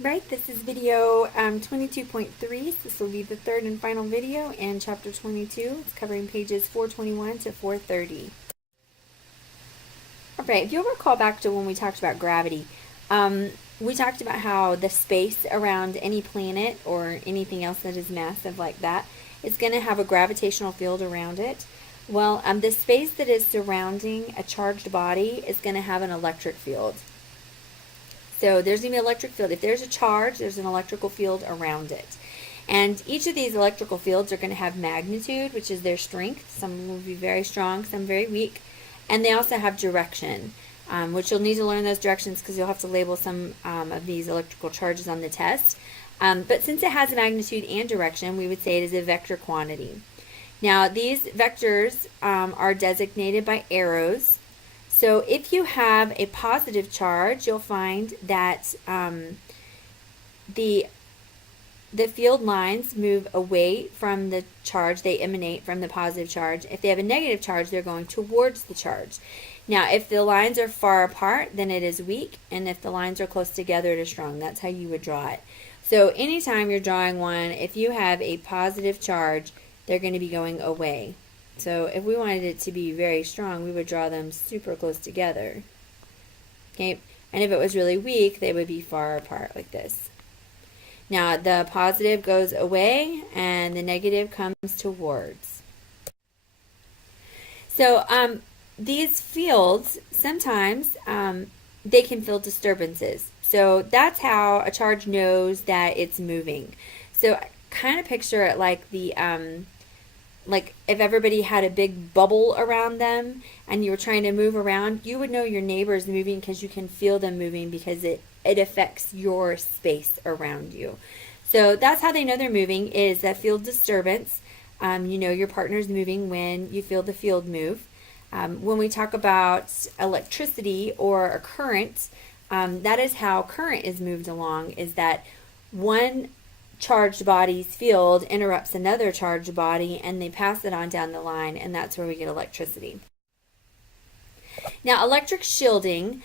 Right, this is video 22.3. This will be the third and final video in chapter 22. It's covering pages 421 to 430. Alright, if you'll recall back to when we talked about gravity, we talked about how the space around any planet or anything else that is massive like that is going to have a gravitational field around it. Well, the space that is surrounding a charged body is going to have an electric field. So there's going to be an electric field. If there's a charge, there's an electrical field around it. And each of these electrical fields are going to have magnitude, which is their strength. Some will be very strong, some very weak. And they also have direction, which you'll need to learn those directions because you'll have to label some of these electrical charges on the test. But since it has a magnitude and direction, we would say it is a vector quantity. Now, these vectors are designated by arrows. So if you have a positive charge, you'll find that the field lines move away from the charge. They emanate from the positive charge. If they have a negative charge, they're going towards the charge. Now, if the lines are far apart, then it is weak, and if the lines are close together, it is strong. That's how you would draw it. So anytime you're drawing one, if you have a positive charge, they're going to be going away. So if we wanted it to be very strong, we would draw them super close together. Okay, and if it was really weak, they would be far apart like this. Now the positive goes away and the negative comes towards. So these fields, sometimes they can feel disturbances. So that's how a charge knows that it's moving. So kind of picture it like the like if everybody had a big bubble around them and you were trying to move around, you would know your neighbor is moving because you can feel them moving because it affects your space around you. So that's how they know they're moving, is that field disturbance. You know your partner's moving when you feel the field move. When we talk about electricity or a current, that is how current is moved along, is that one charged body's field interrupts another charged body and they pass it on down the line, and that's where we get electricity. Now, electric shielding,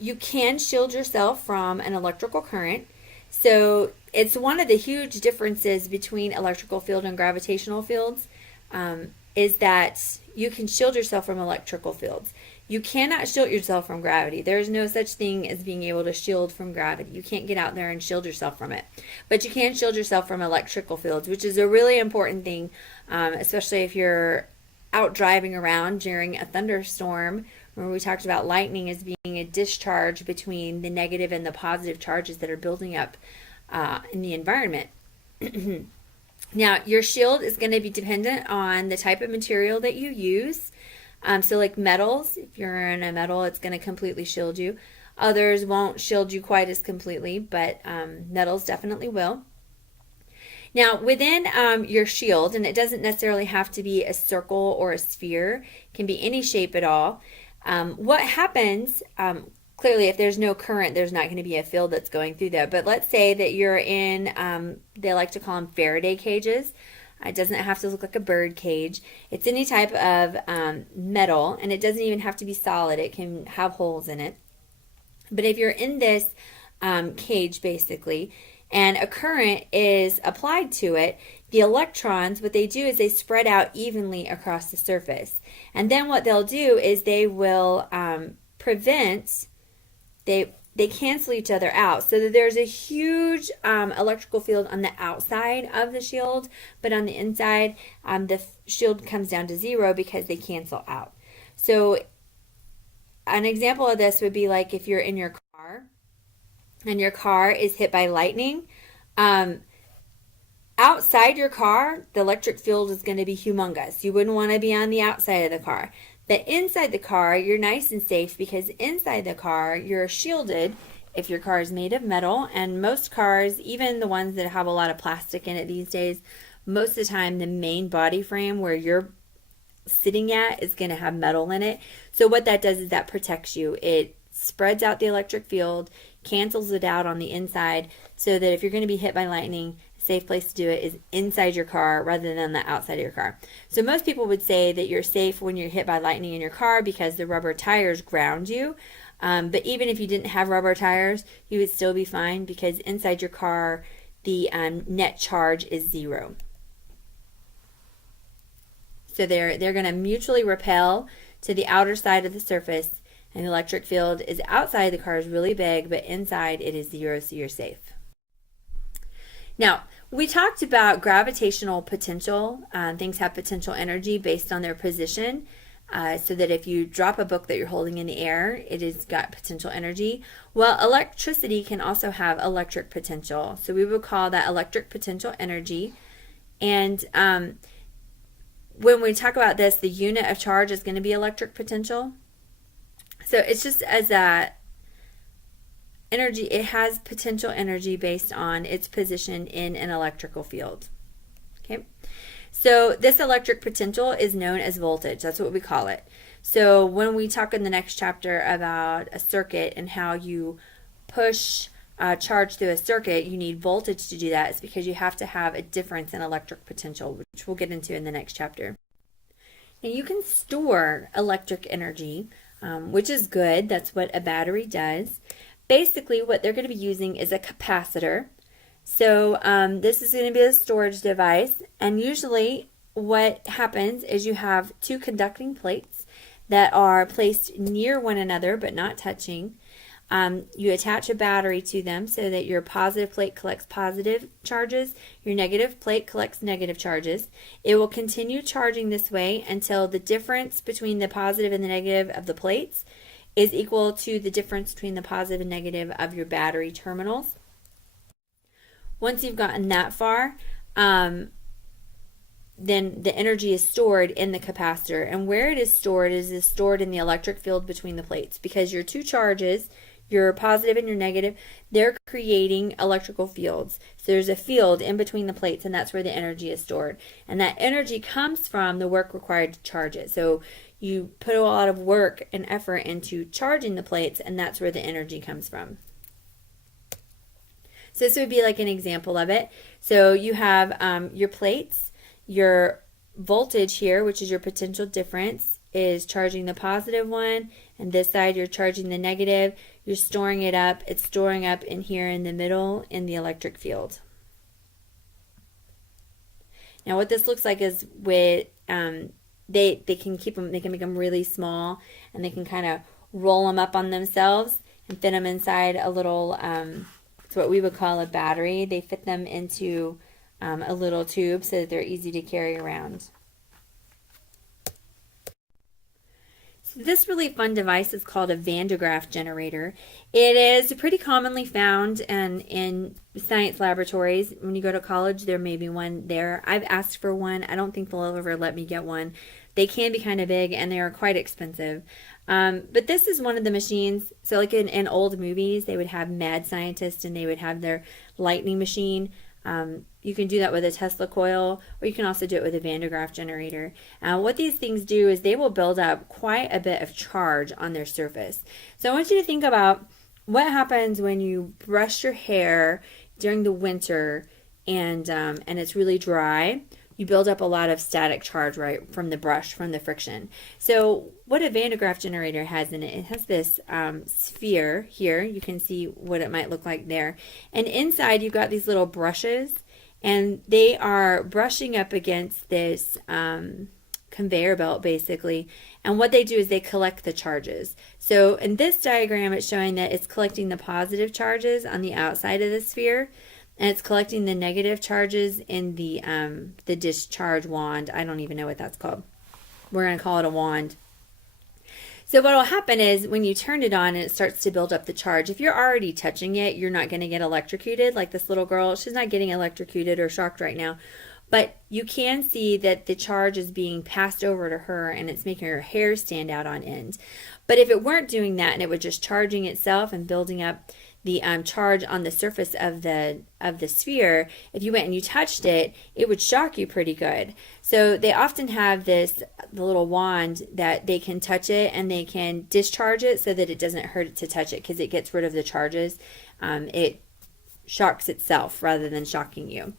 you can shield yourself from an electrical current. So it's one of the huge differences between electrical field and gravitational fields, is that you can shield yourself from electrical fields. You cannot shield yourself from gravity. There is no such thing as being able to shield from gravity. You can't get out there and shield yourself from it. But you can shield yourself from electrical fields, which is a really important thing, especially if you're out driving around during a thunderstorm, where we talked about lightning as being a discharge between the negative and the positive charges that are building up in the environment. Now, your shield is going to be dependent on the type of material that you use. So like metals, if you're in a metal, it's going to completely shield you. Others won't shield you quite as completely, but metals definitely will. Now, within your shield, and it doesn't necessarily have to be a circle or a sphere, it can be any shape at all. What happens, clearly if there's no current, there's not going to be a field that's going through there. But let's say that you're in, they like to call them Faraday cages. It doesn't have to look like a bird cage. It's any type of metal, and it doesn't even have to be solid. It can have holes in it. But if you're in this cage, basically, and a current is applied to it, the electrons, what they do is they spread out evenly across the surface. And then what they'll do is they will they cancel each other out, so that there's a huge electrical field on the outside of the shield, but on the inside the shield comes down to zero because they cancel out. So an example of this would be like if you're in your car and your car is hit by lightning. Outside your car, the electric field is going to be humongous. You wouldn't want to be on the outside of the car. But inside the car, you're nice and safe because inside the car, you're shielded if your car is made of metal. And most cars, even the ones that have a lot of plastic in it these days, most of the time the main body frame where you're sitting at is going to have metal in it. So what that does is that protects you. It spreads out the electric field, cancels it out on the inside, so that if you're going to be hit by lightning, safe place to do it is inside your car rather than the outside of your car. So most people would say that you're safe when you're hit by lightning in your car because the rubber tires ground you. But even if you didn't have rubber tires, you would still be fine because inside your car, the net charge is 0. So they're going to mutually repel to the outer side of the surface, and the electric field is outside the car is really big, but inside it is 0, so you're safe. Now, we talked about gravitational potential. Things have potential energy based on their position, so that if you drop a book that you're holding in the air, it has got potential energy. Well, electricity can also have electric potential, so we would call that electric potential energy. And when we talk about this, the unit of charge is going to be electric potential. So it's just as a energy, it has potential energy based on its position in an electrical field. Okay, so this electric potential is known as voltage. That's what we call it. So when we talk in the next chapter about a circuit and how you push charge through a circuit, you need voltage to do that. It's because you have to have a difference in electric potential, which we'll get into in the next chapter. Now you can store electric energy, which is good. That's what a battery does. Basically, what they're going to be using is a capacitor. So this is going to be a storage device, and usually what happens is you have 2 conducting plates that are placed near one another but not touching. You attach a battery to them so that your positive plate collects positive charges, your negative plate collects negative charges. It will continue charging this way until the difference between the positive and the negative of the plates is equal to the difference between the positive and negative of your battery terminals. Once you've gotten that far, then the energy is stored in the capacitor. And where it is stored is stored in the electric field between the plates, because your 2 charges, your positive and your negative, they're creating electrical fields. So there's a field in between the plates, and that's where the energy is stored. And that energy comes from the work required to charge it. So you put a lot of work and effort into charging the plates, and that's where the energy comes from. So this would be like an example of it. So you have your plates, your voltage here, which is your potential difference, is charging the positive one, and this side you're charging the negative. You're storing it up. It's storing up in here in the middle in the electric field. Now what this looks like is with they can keep them, they can make them really small, and they can kind of roll them up on themselves and fit them inside a little it's what we would call a battery. They fit them into a little tube so that they're easy to carry around. So this really fun device is called a Van de Graaff generator. It is pretty commonly found in science laboratories. When you go to college, there may be one there. I've asked for one. I don't think they'll ever let me get one. They can be kind of big, and they are quite expensive. But this is one of the machines. So like in old movies, they would have mad scientists, and they would have their lightning machine. You can do that with a Tesla coil, or you can also do it with a Van de Graaff generator. What these things do is they will build up quite a bit of charge on their surface. So I want you to think about what happens when you brush your hair during the winter and it's really dry. You build up a lot of static charge, right, from the brush, from the friction. So what a Van de Graaff generator has in it, it has this sphere here. You can see what it might look like there. And inside you've got these little brushes, and they are brushing up against this conveyor belt, basically. And what they do is they collect the charges. So in this diagram, it's showing that it's collecting the positive charges on the outside of the sphere, and it's collecting the negative charges in the discharge wand. I don't even know what that's called. We're going to call it a wand. So what will happen is when you turn it on and it starts to build up the charge, if you're already touching it, you're not going to get electrocuted like this little girl. She's not getting electrocuted or shocked right now. But you can see that the charge is being passed over to her, and it's making her hair stand out on end. But if it weren't doing that and it was just charging itself and building up the charge on the surface of the sphere, if you went and you touched it, it would shock you pretty good. So they often have the little wand that they can touch it and they can discharge it so that it doesn't hurt it to touch it, because it gets rid of the charges. It shocks itself rather than shocking you.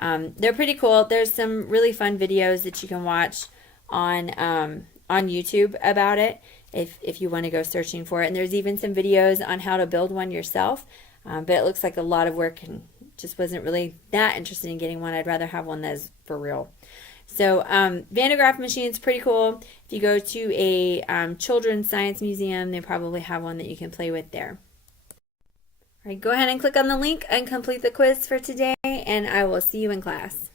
They're pretty cool. There's some really fun videos that you can watch on YouTube about it. if you want to go searching for it. And there's even some videos on how to build one yourself, but it looks like a lot of work and just wasn't really that interested in getting one. I'd rather have one that's for real. So Van de Graaff machine is pretty cool. If you go to a children's science museum, they probably have one that you can play with there. All right, go ahead and click on the link and complete the quiz for today, and I will see you in class.